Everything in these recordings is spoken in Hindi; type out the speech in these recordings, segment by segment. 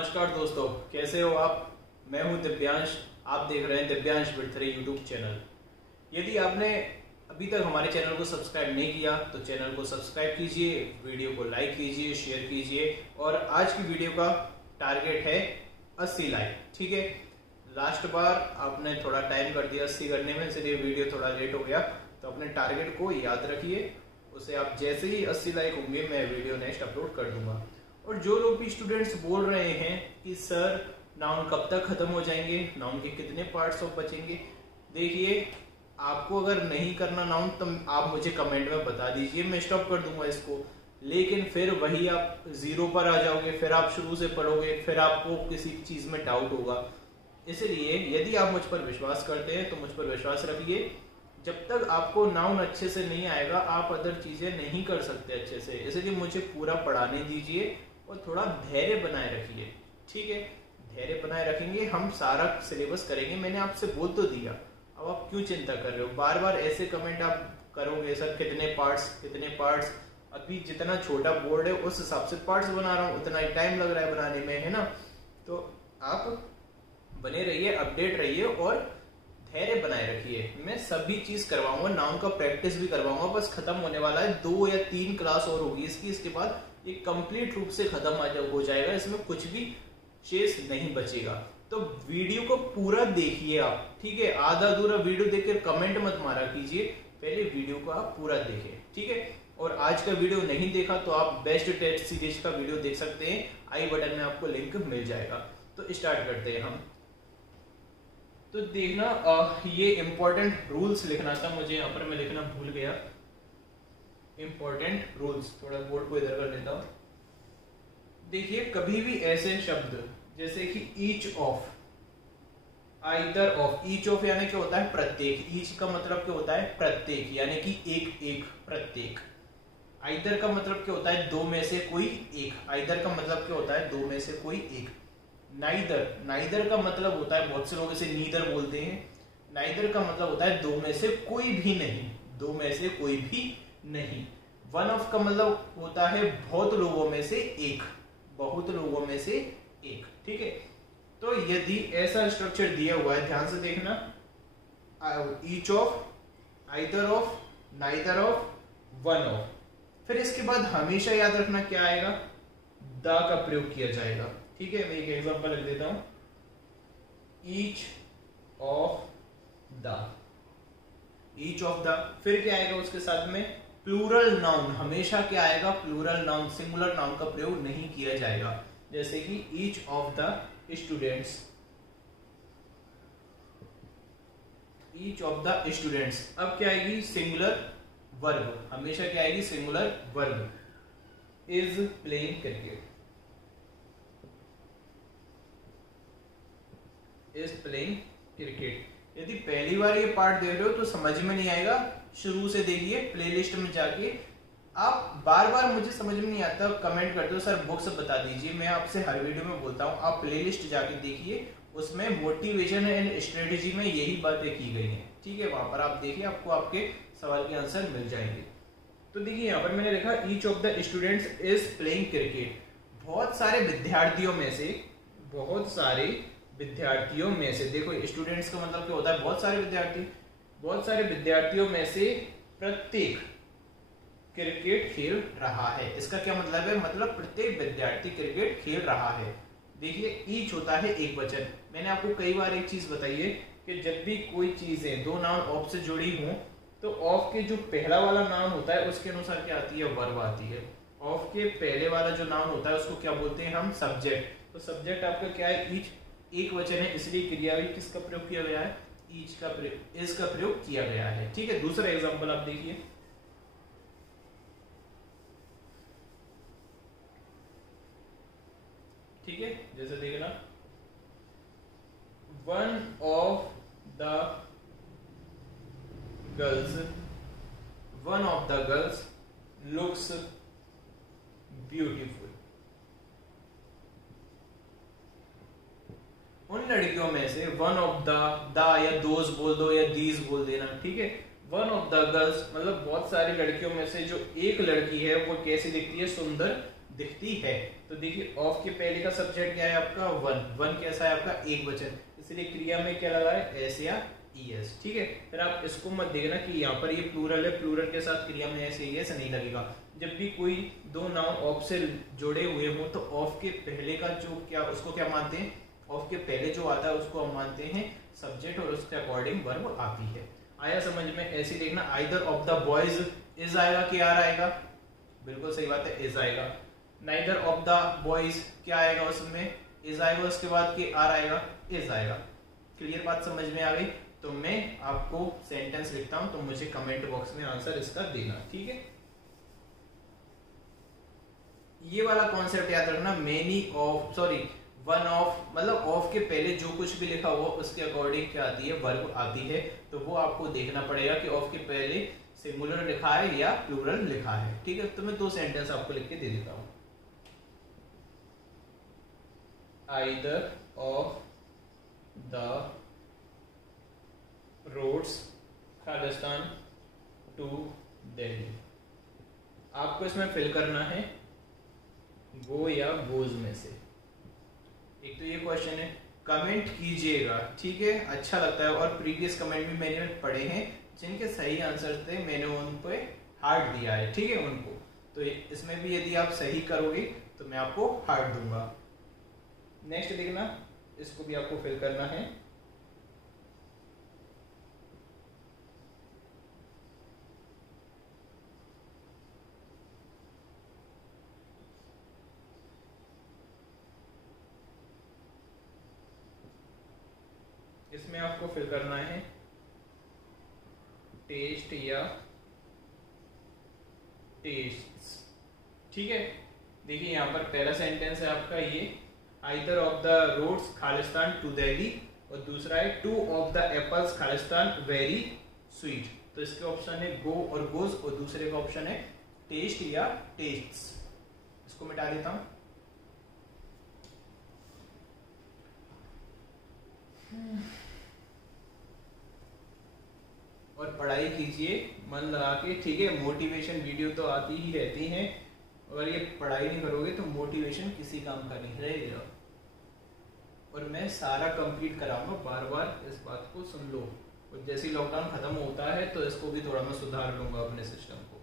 नमस्कार दोस्तों, कैसे हो आप। मैं हूं दिव्यांश। आप देख रहे हैं दिव्यांश विद 3 यूट्यूब चैनल। यदि आपने अभी तक हमारे चैनल को सब्सक्राइब नहीं किया तो चैनल को सब्सक्राइब कीजिए, वीडियो को लाइक कीजिए, शेयर कीजिए। और आज की वीडियो का टारगेट है 80 लाइक। ठीक है, लास्ट बार आपने थोड़ा टाइम कर दिया 80 करने में, इसलिए वीडियो थोड़ा लेट हो गया। तो अपने टारगेट को याद रखिए, उसे आप जैसे ही 80 लाइक होंगे मैं वीडियो नेक्स्ट अपलोड कर दूंगा। और जो लोग भी स्टूडेंट्स बोल रहे हैं कि सर नाउन कब तक खत्म हो जाएंगे, नाउन के कितने पार्ट्स ऑफ बचेंगे, देखिए आपको अगर नहीं करना नाउन तो आप मुझे कमेंट में बता दीजिए, मैं स्टॉप कर दूंगा इसको। लेकिन फिर वही आप जीरो पर आ जाओगे, फिर आप शुरू से पढ़ोगे, फिर आपको किसी चीज में डाउट होगा। इसलिए यदि आप मुझ पर विश्वास करते हैं तो मुझ पर विश्वास रखिए। जब तक आपको नाउन अच्छे से नहीं आएगा आप अदर चीजें नहीं कर सकते अच्छे से। इसलिए मुझे पूरा पढ़ाने दीजिए और थोड़ा धैर्य बनाए रखिए। ठीक है, धैर्य बनाए रखेंगे, हम सारा सिलेबस करेंगे। मैंने आपसे बोल तो दिया, अब आप क्यों चिंता कर रहे हो। बार बार ऐसे कमेंट आप करोगे सर कितने पार्ट्स। अभी जितना छोटा बोर्ड है उस हिसाब से पार्ट्स बना रहा हूँ, उतना ही टाइम लग रहा है बनाने में, है ना। तो आप बने रहिए, अपडेट रहिए और धैर्य बनाए रखिए। मैं सभी चीज करवाऊंगा, नाउन का प्रैक्टिस भी करवाऊंगा। बस खत्म होने वाला है, 2 या 3 क्लास और होगी इसकी, इसके बाद ये कंप्लीट रूप से खत्म हो जाएगा। इसमें कुछ भी शेष नहीं बचेगा। तो वीडियो को पूरा देखिए आप, ठीक है। आधा अधूरा वीडियो देखकर कमेंट मत मारा कीजिए, पहले वीडियो को आप पूरा देखें, ठीक है। और आज का वीडियो नहीं देखा तो आप बेस्ट टेस्ट सीरीज का वीडियो देख सकते हैं, आई बटन में आपको लिंक मिल जाएगा। तो स्टार्ट करते हैं हम। तो देखना, ये इंपॉर्टेंट रूल्स लिखना था मुझे, यहाँ पर मैं लिखना भूल गया। इंपॉर्टेंट रूल्स, थोड़ा बोर्ड को इधर कर लेता हूं। देखिए, कभी भी ऐसे शब्द जैसे कि each of, either of, each of यानी क्या होता है प्रत्येक। ईच का मतलब क्या होता है प्रत्येक, यानी कि एक प्रत्येक। आइदर का मतलब क्या होता है दो में से कोई एक। आइदर का मतलब क्या होता है दो में से कोई एक। नाइदर का मतलब होता है, बहुत से लोग इसे नीदर बोलते हैं। नाइदर का मतलब होता है दो में से कोई भी नहीं, दो में से कोई भी नहीं। वन ऑफ का मतलब होता है बहुत लोगों में से एक, बहुत लोगों में से एक, ठीक है। तो यदि ऐसा स्ट्रक्चर दिया हुआ है, ध्यान से देखना, each of, either of, neither of, one of, फिर इसके बाद हमेशा याद रखना क्या आएगा, द का प्रयोग किया जाएगा, ठीक है। मैं एक एग्जांपल लिख देता हूं, each of the, each of the. फिर क्या आएगा उसके साथ में, प्लूरल नाउन। हमेशा क्या आएगा, प्लूरल नाउन, सिंगुलर नाउन का प्रयोग नहीं किया जाएगा। जैसे कि each of the students, each of the students. अब क्या आएगी, सिंगुलर वर्ब। हमेशा क्या आएगी, singular verb. Is playing cricket, is playing cricket. यदि पहली बार ये पार्ट देख रहे हो तो समझ में नहीं आएगा, शुरू से देखिए, प्लेलिस्ट में जाके। आप बार बार मुझे समझ में नहीं आता कमेंट करते हो सर बुक्स बता दीजिए, मैं आपसे हर वीडियो में बोलता हूं आप प्लेलिस्ट जाके देखिए, उसमें मोटिवेशन एंड स्ट्रेटेजी में यही बातें की गई हैं, ठीक है। वहां पर आप देखिए, आपको आपके सवाल के आंसर मिल जाएंगे। तो देखिए यहाँ पर मैंने लिखा each of the students is playing cricket. बहुत सारे विद्यार्थियों में से, बहुत सारे विद्यार्थियों में से, देखो स्टूडेंट्स का मतलब क्या होता है बहुत सारे विद्यार्थी, बहुत सारे विद्यार्थियों में से प्रत्येक क्रिकेट खेल रहा है। इसका क्या मतलब है, मतलब प्रत्येक विद्यार्थी क्रिकेट खेल रहा है। देखिए ईच होता है एक वचन। मैंने आपको कई बार एक चीज बताई है कि जब भी कोई चीजें दो नाउन ऑफ से जुड़ी हों तो ऑफ के जो पहला वाला नाउन होता है उसके अनुसार क्या आती है, वर्ब आती है। ऑफ के पहले वाला जो नाउन होता है उसको क्या बोलते हैं हम, सब्जेक्ट। तो सब्जेक्ट आपका क्या है, ईच, एक वचन है, इसलिए क्रिया किसका प्रयोग किया गया है, ईच का प्रयोग, इज का प्रयोग किया गया है, ठीक है। दूसरा एग्जांपल आप देखिए, ठीक है। जैसे देखना, one of the girls, one of the girls looks beautiful. उन लड़कियों में से, वन ऑफ द या दोज बोल दो या दीज बोल देना, ठीक है। वन ऑफ द गर्ल्स मतलब बहुत सारी लड़कियों में से जो एक लड़की है वो कैसी दिखती है, सुंदर दिखती है। तो देखिए ऑफ के पहले का सब्जेक्ट क्या है आपका वन, वन कैसा है आपका एक वचन, इसलिए क्रिया में क्या लगा है एस या ईएस, ठीक है। फिर आप इसको मत देखना कि यहाँ पर ये प्लूरल है, प्लूरल के साथ क्रिया में एस ईएस नहीं लगेगा। जब भी कोई दो नाउन ऑफ से जुड़े हुए हो तो ऑफ के पहले का जो क्या उसको क्या मानते हैं, ऑफ के पहले जो आता है उसको हम मानते हैं सब्जेक्ट और उसके अकॉर्डिंग वर्ब आती है। आया समझ में? ऐसे देखना either of the boys is आएगा कि आर आएगा, बिल्कुल सही बात है इज आएगा। नाइदर ऑफ द बॉयज क्या आएगा उसमें इज आएगा, उसके बाद के आर आएगा इज आएगा। क्लियर बात समझ में आ गई? तो मैं आपको सेंटेंस लिखता हूं तो मुझे कमेंट बॉक्स में आंसर इसका देना, ठीक है। ये वाला कॉन्सेप्ट याद रखना, many of sorry one of, मतलब ऑफ के पहले जो कुछ भी लिखा हुआ उसके अकॉर्डिंग क्या आती है वर्ब आती है। तो वो आपको देखना पड़ेगा कि ऑफ के पहले सिंगुलर लिखा है या प्लूरल लिखा है, ठीक है। तो मैं दो सेंटेंस आपको लिख के दे देता हूं। आइदर ऑफ द रोड्स खालिस्तान टू दिल्ली। आपको इसमें फिल करना है गो या गोज में से। एक तो ये क्वेश्चन है, कमेंट कीजिएगा, ठीक है। अच्छा लगता है और प्रीवियस कमेंट भी मैंने पढ़े हैं जिनके सही आंसर थे, मैंने उन पे हार्ट दिया है, ठीक है उनको। तो इसमें भी यदि आप सही करोगे तो मैं आपको हार्ट दूंगा। नेक्स्ट देखना, इसको भी आपको फिल करना है। इसमें आपको फिल करना है टेस्ट या टेस्ट्स, ठीक है। देखिए यहाँ पर पहला सेंटेंस है आपका ये, आइदर ऑफ द रोड्स खालिस्तान टू दिल्ली, और दूसरा है टू ऑफ द एप्पल्स खालिस्तान वेरी स्वीट। तो इसके ऑप्शन है गो और गोज, और दूसरे का ऑप्शन है टेस्ट या टेस्ट्स। इसको मिटा देता हूं। और पढ़ाई कीजिए मन लगा के, ठीक है। मोटिवेशन वीडियो तो आती ही रहती हैं, अगर ये पढ़ाई नहीं करोगे तो मोटिवेशन किसी काम का नहीं रहेगा। और मैं सारा कंप्लीट कराऊंगा, बार बार इस बात को सुन लो। और जैसे ही लॉकडाउन खत्म होता है तो इसको भी थोड़ा मैं सुधार लूंगा अपने सिस्टम को।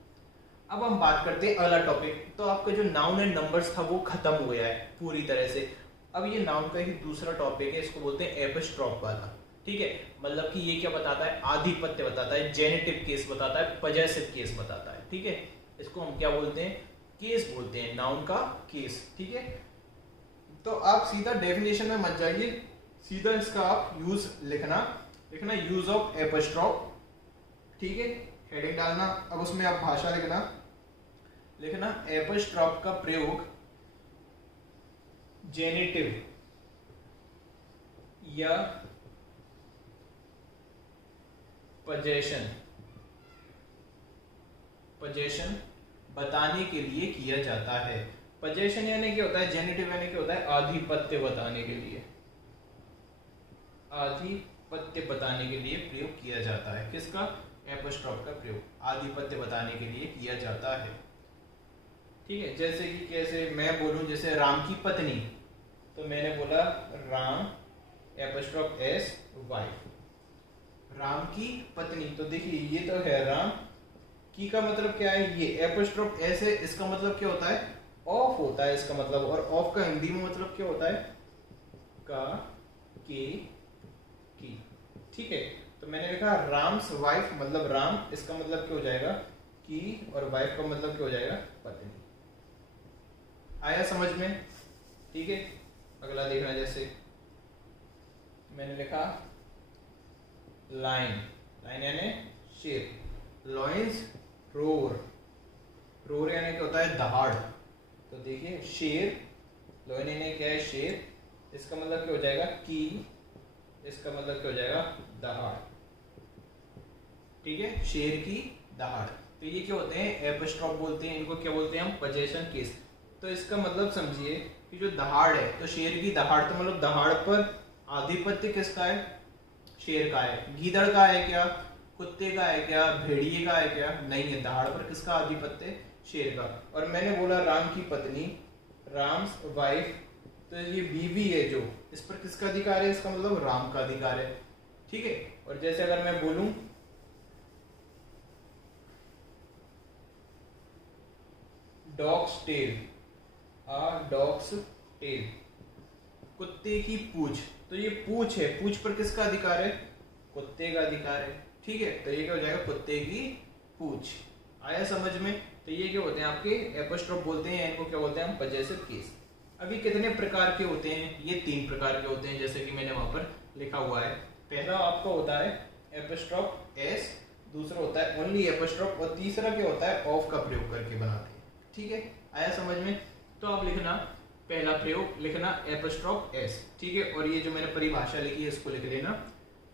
अब हम बात करते हैं अगला टॉपिक। तो आपका जो नाउन एंड नंबर्स था वो खत्म हो गया है पूरी तरह से। अब ये नाउन का ही दूसरा टॉपिक है, इसको बोलते हैं एपस्ट्रॉफ वाला, ठीक है। मतलब कि ये क्या बताता है, आधिपत्य बताता है, जेनेटिव केस बताता है, पजेसिव केस बताता है, ठीक है। इसको हम क्या बोलते हैं, केस बोलते हैं, नाउन का केस, ठीक है। तो आप सीधा डेफिनेशन में मत जाइए, सीधा इसका आप यूज लिखना यूज ऑफ एपस्ट्रॉफ, ठीक है। हेडिंग डालना, अब उसमें आप भाषा लिखना एपस्ट्रॉफ का प्रयोग जेनेटिव या पजेशन बताने के लिए किया जाता है। पजेशन यानी क्या होता है, जेनेटिव यानी क्या होता है, आधिपत्य बताने के लिए, आधिपत्य बताने के लिए प्रयोग किया जाता है। किसका, एपस्ट्रॉफ का प्रयोग आधिपत्य बताने के लिए किया जाता है, ठीक है। जैसे कि कैसे मैं बोलूं, जैसे राम की पत्नी, तो मैंने बोला Ram apostrophe S wife, Ram की पत्नी। तो देखिए ये तो है राम की का मतलब क्या है, ये एपस्ट्रॉफ एस है, इसका मतलब क्या होता है, ऑफ होता है इसका मतलब। और ऑफ का हिंदी में मतलब क्या होता है, का, के, की, ठीक है। तो मैंने लिखा राम्स वाइफ, मतलब राम, इसका मतलब क्या हो जाएगा की, और वाइफ का मतलब क्या हो जाएगा पत्नी। आया समझ में, ठीक है। अगला देखना, जैसे मैंने लिखा लाइन, लाइन यानी शेर, लॉइंस रोर, रोर यानी क्या होता है दहाड़। तो देखिए शेर, लॉइन यानी क्या है शेर, इसका मतलब क्या हो जाएगा की, इसका मतलब क्या हो जाएगा दहाड़, ठीक है, शेर की दहाड़। तो ये क्या होते हैं, एपस्ट्रॉफ बोलते हैं इनको, क्या बोलते हैं हम, पजेशन केस। तो इसका मतलब समझिए कि जो दहाड़ है, तो शेर की दहाड़, तो मतलब दहाड़ पर आधिपत्य किसका है, शेर का है। गीदड़ का है क्या, कुत्ते का है क्या, भेड़िए का है क्या, नहीं है। दहाड़ पर किसका आधिपत्य, शेर का। और मैंने बोला राम की पत्नी, राम्स वाइफ, तो ये बीवी है जो, इस पर किसका अधिकार है, इसका मतलब राम का अधिकार है, ठीक है। और जैसे अगर मैं बोलूं डॉग्स टेल, डॉग्स टेल, कुत्ते की पूंछ, तो ये पूंछ है, पूंछ पर किसका अधिकार है, कुत्ते का अधिकार है, ठीक है। तो ये क्या हो जाएगा, कुत्ते की पूंछ। आया समझ में। तो ये क्या होते हैं आपके एपोस्ट्रोफ बोलते हैं, इनको क्या बोलते हैं हम, पजेसिव केस। अभी कितने प्रकार के होते हैं, ये 3 प्रकार के होते हैं, जैसे कि मैंने वहां पर लिखा हुआ है। पहला आपका होता है एपोस्ट्रोफ एस, दूसरा होता है ओनली एपोस्ट्रोफ, और तीसरा क्या होता है, ऑफ का प्रयोग करके बनाते हैं, ठीक है। आया समझ में। तो आप लिखना पहला प्रयोग, लिखना एपोस्ट्रोफ एस, ठीक है। और ये जो मैंने परिभाषा लिखी है इसको लिख लेना,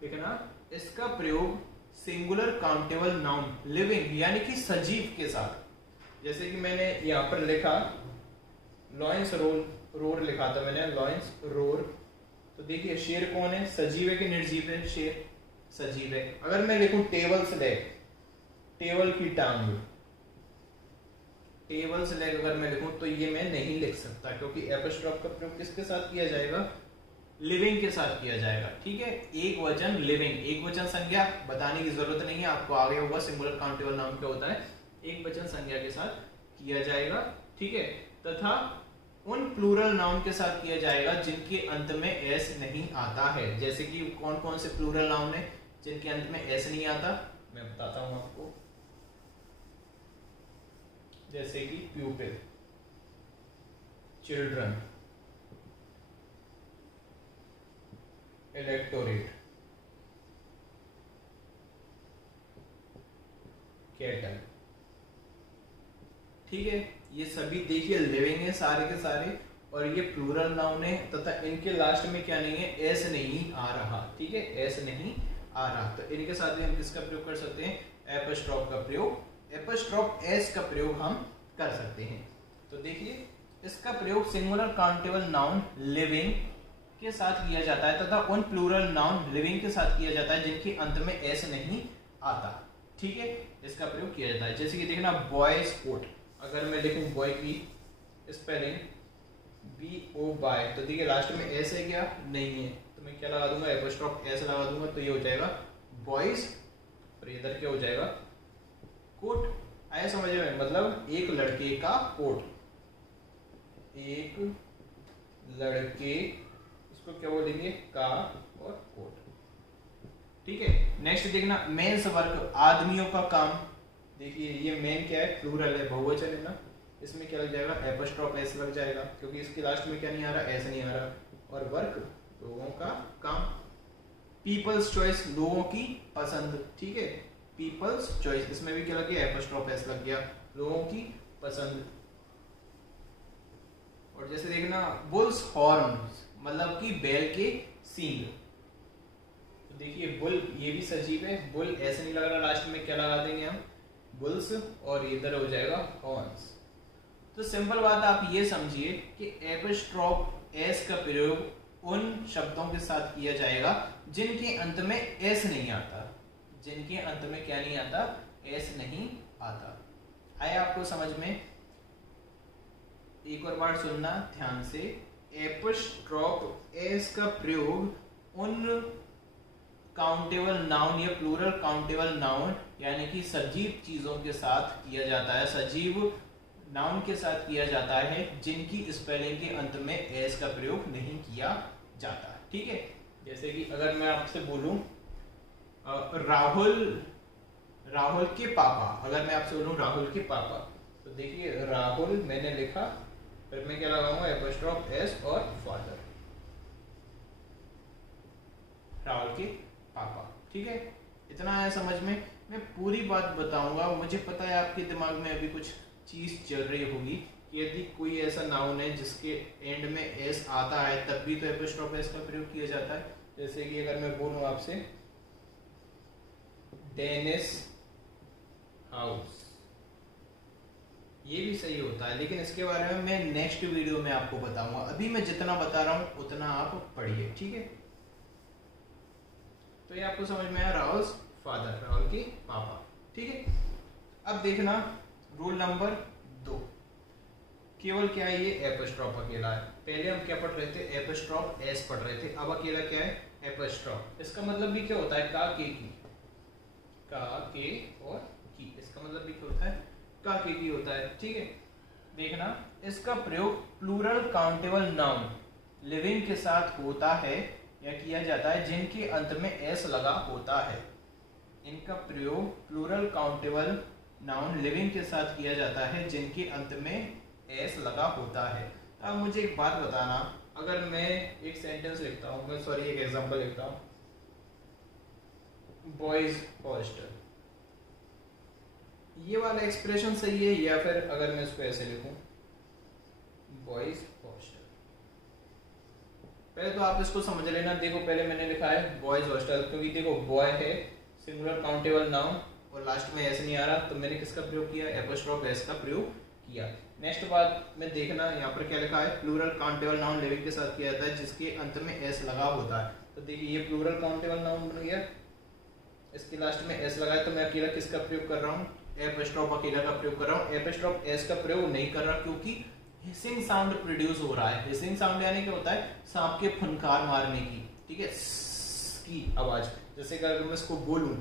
लिखना इसका प्रयोग सिंगुलर काउंटेबल नाउन लिविंग यानी कि सजीव के साथ, जैसे कि मैंने यहाँ पर लिखा लॉयंस रोर लिखा था मैंने, लॉयंस रोर। तो देखिए शेर कौन है, सजीव है कि निर्जीव है, शेर सजीव है। अगर मैं लिखूं टेबल्स लेग, टेबल की टांग, टेबल्स लेग अगर मैं लिखूं तो ये मैं नहीं लिख सकता, क्योंकि एपोस्ट्रोफ का प्रयोग किसके साथ किया जाएगा, लिविंग के साथ किया जाएगा, ठीक है। एक वचन लिविंग, एक वचन संज्ञा बताने की जरूरत नहीं है, आपको आगे होगा सिंगुलर काउंटेबल नाउन क्या होता है, एक वचन संज्ञा के साथ किया जाएगा, ठीक है। तथा उन प्लूरल नाउन के साथ किया जाएगा जिनके अंत में एस नहीं आता है। जैसे कि कौन कौन से प्लूरल नाउन है जिनके अंत में एस नहीं आता, मैं बताता हूं आपको। जैसे कि प्यूपिल, चिल्ड्रन, इलेक्टोरेट, कैटल, ठीक है। ये सभी देखिए लिविंग है सारे के सारे, और ये प्लूरल नाउन है, तथा इनके लास्ट में क्या नहीं है, एस नहीं आ रहा, ठीक है, एस नहीं आ रहा। तो इनके साथ भी हम किसका प्रयोग कर सकते हैं, एपोस्ट्रोफ का प्रयोग, एपोस्ट्रोफ एस का प्रयोग हम कर सकते हैं। तो देखिए इसका प्रयोग सिंगुलर काउंटेबल नाउन लिविंग के साथ किया जाता है, तथा उन प्लूरल नाउन लिविंग के साथ किया जाता है जिनके अंत में एस नहीं आता, ठीक है। इसका प्रयोग किया जाता है। जैसे कि देखना बॉयज कोट, अगर मैं लिखूं बॉय की स्पेलिंग BO बाय, तो देखिए लास्ट में एस है क्या, नहीं है, तो मैं क्या लगा दूंगा, एपोस्ट्रोफ एस लगा दूंगा, तो ये हो जाएगा बॉयज, और इधर क्या हो जाएगा, कोट। आया समझ में, मतलब एक लड़के का कोट, एक लड़के, इसको क्या बोलेंगे, का और कोट, ठीक है। नेक्स्ट देखना मेंस वर्क, आदमियों का काम। देखिए ये मेन क्या है, प्लूरल है, बहुवचन है ना, इसमें क्या लग जाएगा, एपोस्ट्रोफ एस लग जाएगा, क्योंकि इसके लास्ट में क्या नहीं आ रहा, एस नहीं आ रहा। और वर्क लोगों का काम, पीपल्स चॉइस लोगों की पसंद, ठीक है, पीपल्स चॉइस, इसमें भी क्या लग गया, एपोस्ट्रोफ एस लग गया, लोगों की पसंद। और जैसे देखना बुल्स हॉर्न, मतलब कि बैल के सींग, तो देखिए बुल ये भी सजीव है, बुल ऐसे नहीं लग रहा, लास्ट में क्या लगा देंगे हम, बुल्स, और इधर हो जाएगा हॉर्न्स। तो सिंपल बात आप ये समझिए कि एपोस्ट्रोफ एस का प्रयोग उन शब्दों के साथ किया जाएगा जिनके अंत में एस नहीं आता, जिनके अंत में क्या नहीं आता, एस नहीं आता। आया आपको समझ में। एक और बार सुनना ध्यान से, एपोस्ट्रोफ एस का प्रयोग उन काउंटेबल नाउन या प्लूरल काउंटेबल नाउन यानी कि सजीव चीजों के साथ किया जाता है, सजीव नाउन के साथ किया जाता है जिनकी स्पेलिंग के अंत में एस का प्रयोग नहीं किया जाता, ठीक है। जैसे कि अगर मैं आपसे बोलूं राहुल के पापा, अगर मैं आपसे बोलूं राहुल के पापा, तो देखिए राहुल मैंने लिखा, फिर मैं क्या लगाऊंगा, एपोस्ट्रोफ एस और फादर, राहुल के पापा, ठीक है। इतना है समझ में। मैं पूरी बात बताऊंगा, मुझे पता है आपके दिमाग में अभी कुछ चीज चल रही होगी कि यदि कोई ऐसा नाउन है जिसके एंड में एस आता है तब भी तो एपोस्ट्रोफ एस का प्रयोग किया जाता है। जैसे कि अगर मैं बोलूं आपसे डेनिस हाउस, ये भी सही होता है, लेकिन इसके बारे में मैं नेक्स्ट वीडियो में आपको बताऊंगा। अभी मैं जितना बता रहा हूं उतना आप पढ़िए, ठीक है। तो ये आपको समझ में आया, राहुल फादर, राहुल के पापा, ठीक है। अब देखना रूल नंबर 2, केवल क्या है, ये एपोस्ट्रॉफ अकेला है। पहले हम क्या पढ़ रहे थे, एपोस्ट्रॉफ एस पढ़ रहे थे, अब अकेला क्या है, एपोस्ट्रॉफ। इसका मतलब भी क्या होता है, का के की, का के और की, इसका मतलब भी क्या होता है, का के की होता है। ठीक है, देखना इसका प्रयोग प्लूरल काउंटेबल नाउन लिविंग के साथ होता है या किया जाता है जिनके अंत में एस लगा होता है। इनका प्रयोग प्लूरल काउंटेबल नाउन लिविंग के साथ किया जाता है जिनके अंत में एस लगा होता है। अब मुझे एक बात बताना, अगर मैं एक सेंटेंस लिखता हूँ, मैं सॉरी एक एग्जांपल लिखता हूँ, बॉयज हॉस्टल, ये वाला एक्सप्रेशन सही है, या फिर अगर मैं इसको ऐसे लिखूं, बॉयज हॉस्टल। पहले तो आप इसको समझ लेना। देखो पहले मैंने लिखा है बॉयज हॉस्टल, क्योंकि देखो बॉय है सिंगुलर काउंटेबल नाउन और लास्ट में एस नहीं आ रहा, तो मैंने किसका प्रयोग किया, एपोस्ट्रोफ एस का प्रयोग किया। नेक्स्ट बात में देखना, यहाँ पर क्या लिखा है, प्लूरल काउंटेबल नाउन लिविंग के साथ किया जाता है जिसके अंत में एस लगा होता है। तो देखिए ये प्लूरल काउंटेबल नाउन बन गया, इसके लास्ट में एस लगा है, तो मैं अकेला किसका प्रयोग कर रहा हूँ, एपोस्ट्रोफ अकेला का प्रयोग कर रहा हूँ। एपोस्ट्रोफ एस का प्रयोग नहीं कर रहा क्योंकि हिसिंग साउंड प्रोड्यूस हो रहा है। हिसिंग साउंड यानी क्या होता है, सांप के फनकार मारने की, ठीक है, की आवाज। जैसे कि अगर मैं इसको बोलूं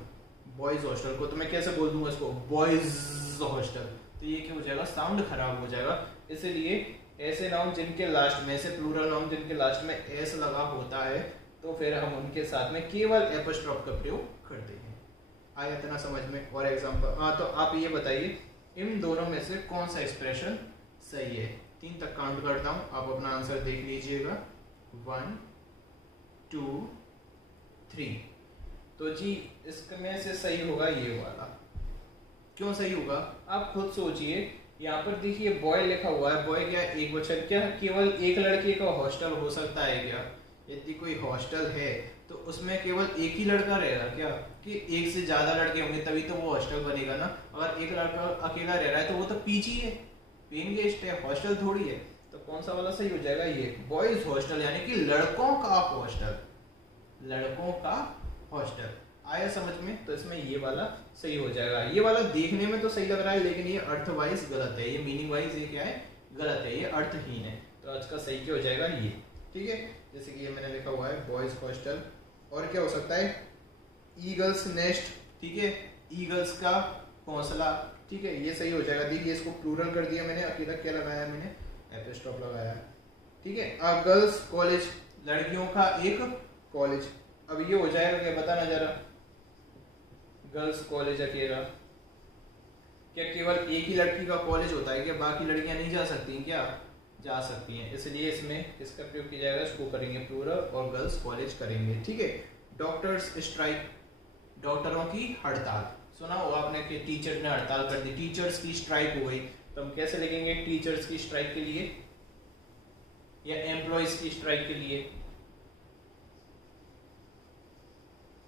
बॉयज हॉस्टल को, तो मैं कैसे बोल दूंगा इसको, बॉयज हॉस्टल, तो ये क्या हो जाएगा, साउंड खराब हो जाएगा। इसलिए ऐसे नाउन जिनके लास्ट में, ऐसे प्लूरल नाउन जिनके लास्ट में एस लगा होता है, तो फिर हम उनके साथ में केवल एपोस्ट्रोफ का प्रयोग करते हैं। आया इतना समझ में। और एग्जांपल, हाँ, तो आप ये बताइए इन दोनों में से कौन सा एक्सप्रेशन सही है। 3 तक काउंट करता हूं, आप अपना आंसर देख लीजिएगा, 1 2 3। तो जी इसमें से सही होगा ये वाला। क्यों सही होगा, आप खुद सोचिए। यहाँ पर देखिए बॉय लिखा हुआ है, बॉय क्या एक बच्चा, क्या केवल एक लड़के का हॉस्टल हो सकता है क्या? यदि कोई हॉस्टल है तो उसमें केवल एक ही लड़का रहेगा क्या, कि एक से ज्यादा लड़के होंगे तभी तो वो हॉस्टल बनेगा ना। अगर एक लड़का अकेला रह रहा है तो वो तो पीजी है, पेइंग गेस्ट है, हॉस्टल थोड़ी है। तो कौन सा वाला सही हो जाएगा, ये बॉयज हॉस्टल, यानी कि लड़कों का हॉस्टल, लड़कों का हॉस्टल। आया समझ में? तो इसमें ये वाला सही हो जाएगा। ये वाला देखने में तो सही लग रहा है लेकिन ये अर्थ वाइज गलत है, ये मीनिंग वाइज ये क्या है, गलत है, ये अर्थहीन है। तो आज का सही क्या हो जाएगा, ये। ठीक है, जैसे कि ये मैंने लिखा हुआ है बॉयज हॉस्टल, और क्या हो सकता है, ईगल्स नेस्ट, ठीक है, ईगल्स का घोंसला, ठीक है, ये सही हो जाएगा। देखिए इसको प्लूरल कर दिया मैंने, अकेला क्या लगाया मैंने, एपोस्ट्रोफ लगाया, ठीक है। गर्ल्स कॉलेज, लड़कियों का एक कॉलेज। अब ये हो जाएगा क्या, बताना जरा, गर्ल्स कॉलेज अकेला, क्या केवल एक ही लड़की का कॉलेज होता है क्या, बाकी लड़कियां नहीं जा सकती क्या, जा सकती हैं। इसलिए इसमें किसका प्रयोग किया जाएगा, इसको करेंगे प्लूरल और गर्ल्स कॉलेज करेंगे। ठीक है। डॉक्टर्स स्ट्राइक, डॉक्टरों की हड़ताल, सुना होगा आपने कि टीचर ने हड़ताल कर दी, टीचर्स की स्ट्राइक हो गई, तो हम कैसे लिखेंगे, टीचर्स की स्ट्राइक के लिए या एम्प्लॉयज की स्ट्राइक के लिए,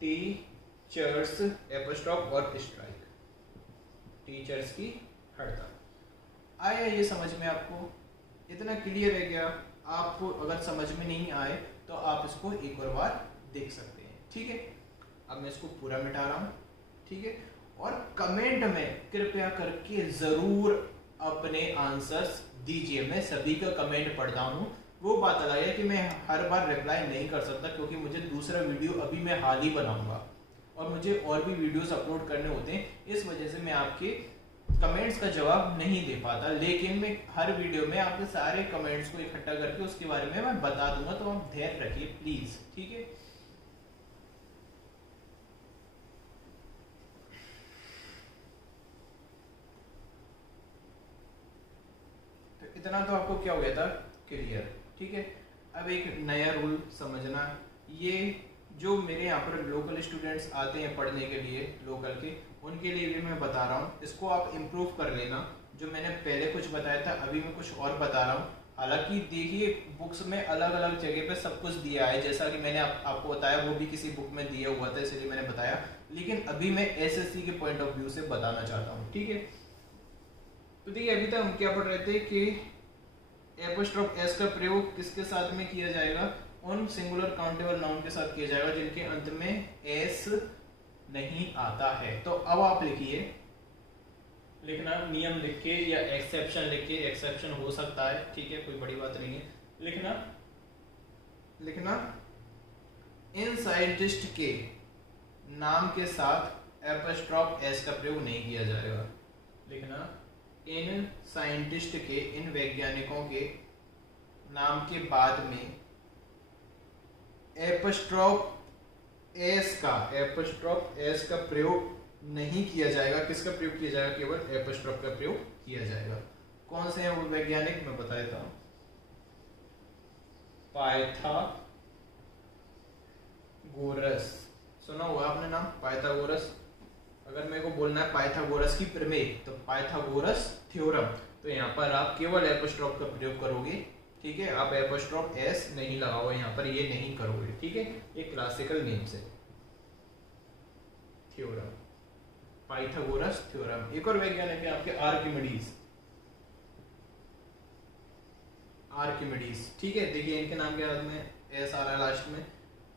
टीचर्स एपोस्ट्रोफ और स्ट्राइक, टीचर्स की हड़ताल। आया ये समझ में आपको? इतना क्लियर है क्या? आपको अगर समझ में नहीं आए तो आप इसको एक और बार देख सकते हैं। ठीक है, अब मैं इसको पूरा मिटा रहा हूं। ठीक है, और कमेंट में कृपया करके जरूर अपने आंसर्स दीजिए। मैं सभी का कमेंट पढ़ता हूं। वो बात अलग है कि मैं हर बार रिप्लाई नहीं कर सकता क्योंकि मुझे दूसरा वीडियो अभी मैं हाल ही बनाऊंगा और मुझे और भी वीडियोस अपलोड करने होते हैं, इस वजह से मैं आपके कमेंट्स का जवाब नहीं दे पाता। लेकिन मैं हर वीडियो में आपके सारे कमेंट्स को इकट्ठा करके उसके बारे में मैं बता दूंगा, तो आप धैर्य रखिए प्लीज। ठीक है, तो इतना तो आपको क्या हो गया था, क्लियर। ठीक है, अब एक नया रूल समझना, ये जो मेरे यहाँ पर लोकल स्टूडेंट्स आते हैं पढ़ने के लिए, लोकल के, उनके लिए भी मैं बता रहा हूँ। इसको आप इम्प्रूव कर लेना। जो मैंने पहले कुछ बताया था अभी मैं कुछ और बता रहा हूँ। हालांकि देखिए बुक्स में अलग अलग जगह पे सब कुछ दिया है, जैसा कि मैंने आपको बताया वो भी किसी बुक में दिया हुआ था इसलिए मैंने बताया, लेकिन अभी मैं एसएससी के पॉइंट ऑफ व्यू से बताना चाहता हूँ। ठीक है, तो देखिए अभी तक हम क्या पढ़ रहे थे कि एपोस्ट्रोफ एस का प्रयोग किसके साथ में किया जाएगा, उन सिंगुलर काउंटेबल नाउन के साथ किया जाएगा जिनके अंत में एस नहीं आता है। तो अब आप लिखिए लिखना नियम लिख के या एक्सेप्शन लिख के, एक्सेप्शन हो सकता है, ठीक है, कोई बड़ी बात नहीं है। लिखना इन साइंटिस्ट के नाम के साथ एपस्ट्रॉफ एस का प्रयोग नहीं किया जाएगा। लिखना इन साइंटिस्ट के, इन वैज्ञानिकों के नाम के बाद में एपस्ट्रॉफ एस का प्रयोग नहीं किया जाएगा। किसका प्रयोग किया जाएगा? केवल एपस्ट्रॉफ का प्रयोग किया जाएगा। कौन से हैं वो वैज्ञानिक, मैं बता देता हूं। पाइथागोरस, सुना होगा आपने नाम पाइथागोरस। अगर मेरे को बोलना है पाइथागोरस की प्रमेय तो पाइथागोरस थ्योरम, तो यहाँ पर आप केवल एपस्ट्रॉफ का प्रयोग करोगे, ठीक है। आप एपस्ट्रॉफ एस नहीं लगाओ यहाँ पर, ये नहीं करोगे, ठीक है। ये क्लासिकल नेम से थ्योरम, पाइथागोरस थ्योरम। एक और वैज्ञानिक है आपके आर्किमिडीज, ठीक है। देखिए इनके नाम के बाद में एस आ रहा है लास्ट में,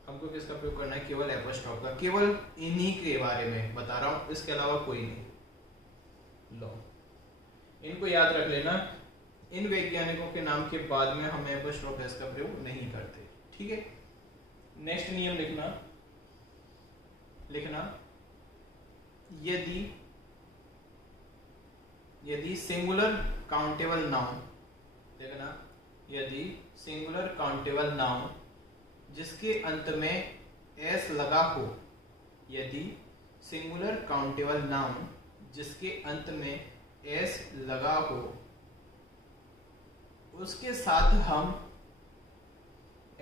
हमको किसका प्रयोग करना है? केवल एपस्ट्रॉफ का। केवल इन्हीं के बारे में बता रहा हूं, इसके अलावा कोई नहीं। लो इनको याद रख लेना, इन वैज्ञानिकों के नाम के बाद में हम एपस्ट्रॉफ एस का प्रयोग नहीं करते, ठीक है। नेक्स्ट नियम लिखना यदि सिंगुलर काउंटेबल नाउन, देखना यदि सिंगुलर काउंटेबल नाउन जिसके अंत में एस लगा हो, यदि सिंगुलर काउंटेबल नाउन जिसके अंत में एस लगा हो, उसके साथ हम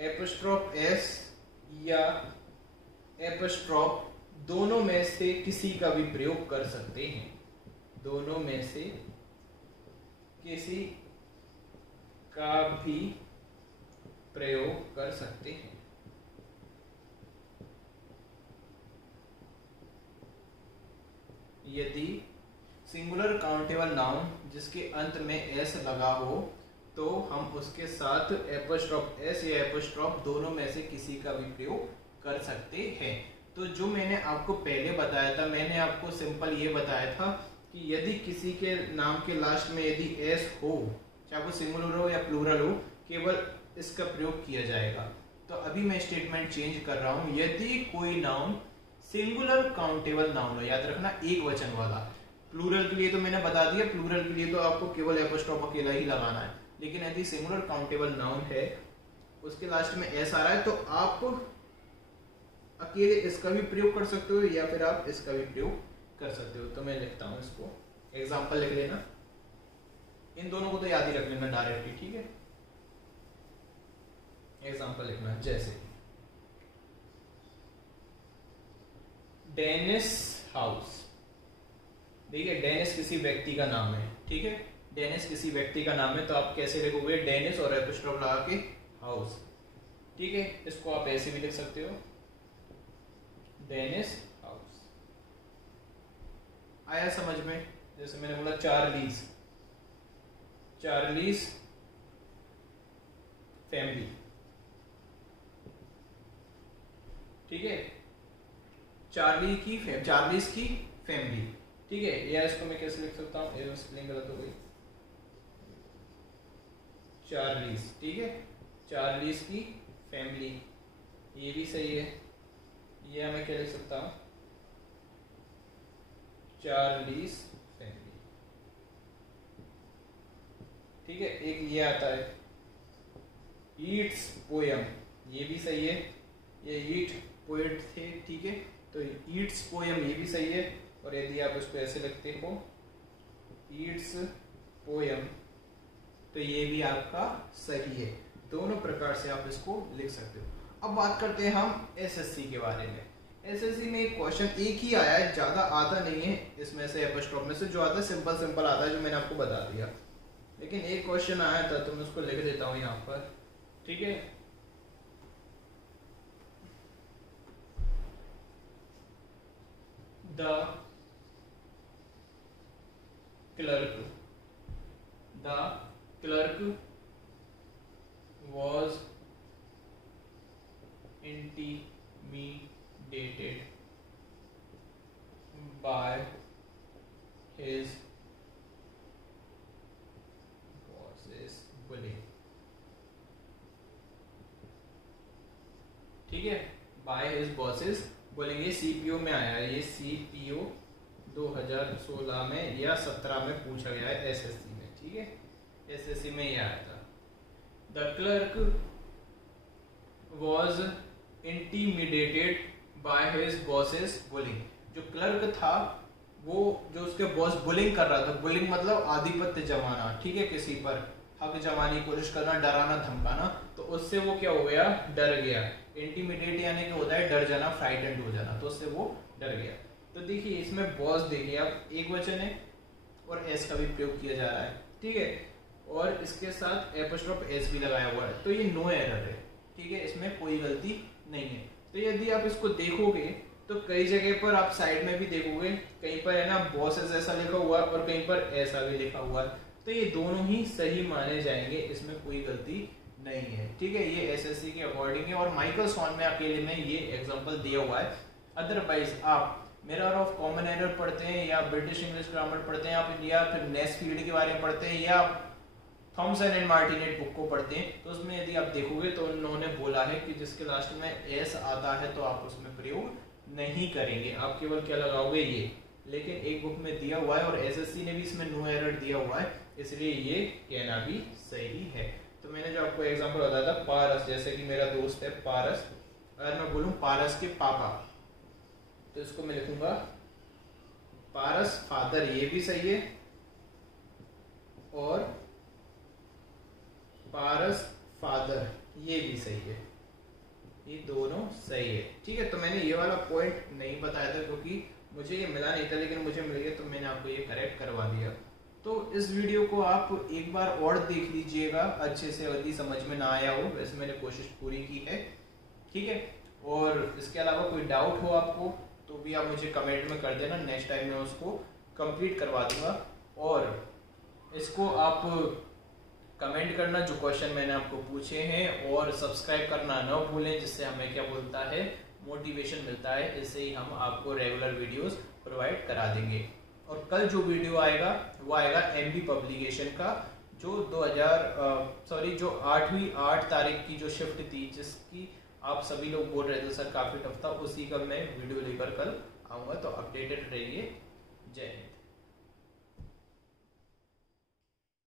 एपस्ट्रॉफ एस या एपस्ट्रॉफ दोनों में से किसी का भी प्रयोग कर सकते हैं। दोनों में से किसी का भी प्रयोग कर सकते हैं। यदि सिंगुलर काउंटेबल नाउन जिसके अंत में एस लगा हो तो हम उसके साथ एपस्ट्रॉफ एस या एपस्ट्रॉफ दोनों में से किसी का भी प्रयोग कर सकते हैं। तो जो मैंने आपको पहले बताया था, मैंने आपको सिंपल ये बताया था कि यदि किसी के नाम के लास्ट में यदि एस हो, चाहे वो सिंगुलर हो या प्लूरल हो, केवल इसका प्रयोग किया जाएगा। तो अभी मैं स्टेटमेंट चेंज कर रहा हूं, यदि कोई नाउन सिंगुलर काउंटेबल नाउन हो, याद रखना एक वचन वाला। प्लूरल के लिए तो मैंने बता दिया, प्लूरल के लिए तो आपको केवल एपस्ट्रॉफ अकेला ही लगाना है। लेकिन यदि सिंगुलर काउंटेबल नाउन है, उसके लास्ट में एस आ रहा है, तो आप अकेले इसका भी प्रयोग कर सकते हो या फिर आप इसका भी प्रयोग कर सकते हो। तो मैं लिखता हूं इसको, एग्जाम्पल लिख लेना। इन दोनों को तो याद ही रख लेना डायरेक्टली, ठीक है। एग्जाम्पल लिखना, जैसे डेनिस हाउस। देखिए डेनिस किसी व्यक्ति का नाम है, ठीक है। डेनिस किसी व्यक्ति का नाम है, तो आप कैसे लिखोगे? डेनिस और एपस्ट्रॉफ लगा के हाउस, ठीक है। इसको आप ऐसे भी लिख सकते हो, डेनिस हाउस। आया समझ में? जैसे मैंने बोला चार्लीज फैमिली, ठीक है। चार्लीज की फैमिली, ठीक है। या इसको मैं कैसे लिख सकता हूं? ये स्पेलिंग गलत हो गई, चार्लीज, ठीक है। चार्लीज की फैमिली, ये भी सही है। ये मैं क्या लिख सकता हूं? चार्लीज फैमिली, ठीक है। एक ये आता है ईट्स पोयम, ये भी सही है। ये ईट पोएट थे, ठीक है। तो ईट्स पोयम ये भी सही है। और यदि आप उसको ऐसे लिखते हो ईट्स पोयम, तो ये भी आपका सही है। दोनों प्रकार से आप इसको लिख सकते हो। अब बात करते हैं हम एसएससी के बारे में। एसएससी में एक क्वेश्चन एक ही आया है, ज्यादा आता नहीं है इसमें से, एपस्ट्रॉफ में से जो आता है सिंपल आता है, जो मैंने आपको बता दिया। लेकिन एक क्वेश्चन आया था तो मैं उसको लिख देता हूं यहाँ पर, ठीक है। The clerk was intimidated by his है, बाय हिज बॉसेस बोलेंगे। सीपीओ में आया है, ये सीपीओ 2016 में या 17 में पूछा गया है एसएससी में, ठीक है, एसएससी में ये आया था। The clerk was intimidated by his bosses bullying. जो क्लर्क था वो जो उसके बॉस बुलिंग कर रहा था, बुलिंग मतलब आधिपत्य जमाना, ठीक है, किसी पर हक जमाने की कोशिश करना, डराना धमकाना, तो उससे वो क्या हो गया, डर गया। इंटीमिडेट यानी कि होता है डर जाना, फ्राइटेंड हो जाना, तो उससे वो डर गया। तो देखिए इसमें बॉस देखिए आप एक वचन है और एस का भी प्रयोग किया जा रहा है, ठीक है, और इसके साथ एपोस्ट्रोफ एस भी लगाया हुआ है, तो ये नो एरर है, ठीक है, इसमें कोई गलती नहीं है। तो यदि आप इसको देखोगे तो कई जगह पर आप साइड में भी देखोगे, कहीं पर है ना बॉसेस ऐसा लिखा हुआ है और कहीं पर ऐसा भी लिखा हुआ है, तो ये दोनों ही सही माने जाएंगे, इसमें कोई गलती नहीं है, ठीक है। ये एसएससी के अकॉर्डिंग है और माइकल स्वॉन में अकेले में ये एग्जांपल दिया हुआ है। अदरवाइज आप मिरर ऑफ कॉमन एरर पढ़ते हैं या ब्रिटिश इंग्लिश ग्रामर पढ़ते हैं आप, या फिर नेस्फील्ड के बारे में पढ़ते हैं या थॉमसन एंड मार्टिनेट बुक को पढ़ते हैं, तो उसमें यदि आप देखोगे तो उन्होंने बोला है कि जिसके लास्ट में एस आता है तो आप उसमें प्रयोग नहीं करेंगे, आप केवल क्या लगाओगे ये। लेकिन एक बुक में दिया हुआ है और एसएससी ने भी इसमें नो एरर दिया हुआ है, इसलिए ये कहना भी सही है। तो मैंने जो आपको एग्जांपल बताया था पारस, जैसे कि मेरा दोस्त है पारस, अगर मैं बोलूं पारस के पापा तो इसको मैं लिखूंगा पारस फादर, ये भी सही है, और पारस फादर ये भी सही है, ये दोनों सही है, ठीक है। तो मैंने ये वाला पॉइंट नहीं बताया था क्योंकि मुझे ये मिला नहीं था, लेकिन मुझे मिल गया तो मैंने आपको ये करेक्ट करवा दिया। तो इस वीडियो को आप एक बार और देख लीजिएगा अच्छे से, यदि समझ में ना आया हो, वैसे मैंने कोशिश पूरी की है, ठीक है। और इसके अलावा कोई डाउट हो आपको तो भी आप मुझे कमेंट में कर देना, नेक्स्ट टाइम मैं उसको कंप्लीट करवा दूंगा। और इसको आप कमेंट करना जो क्वेश्चन मैंने आपको पूछे हैं, और सब्सक्राइब करना न भूलें, जिससे हमें क्या बोलता है, मोटिवेशन मिलता है, इससे ही हम आपको रेगुलर वीडियोस प्रोवाइड करा देंगे। और कल जो वीडियो आएगा वो आएगा एमबी पब्लिकेशन का, जो 8 तारीख की जो शिफ्ट थी, जिसकी आप सभी लोग बोल रहे थे सर काफी टफ था, उसी का मैं वीडियो लेकर कल आऊंगा, तो अपडेटेड रहिए। जय हिंद।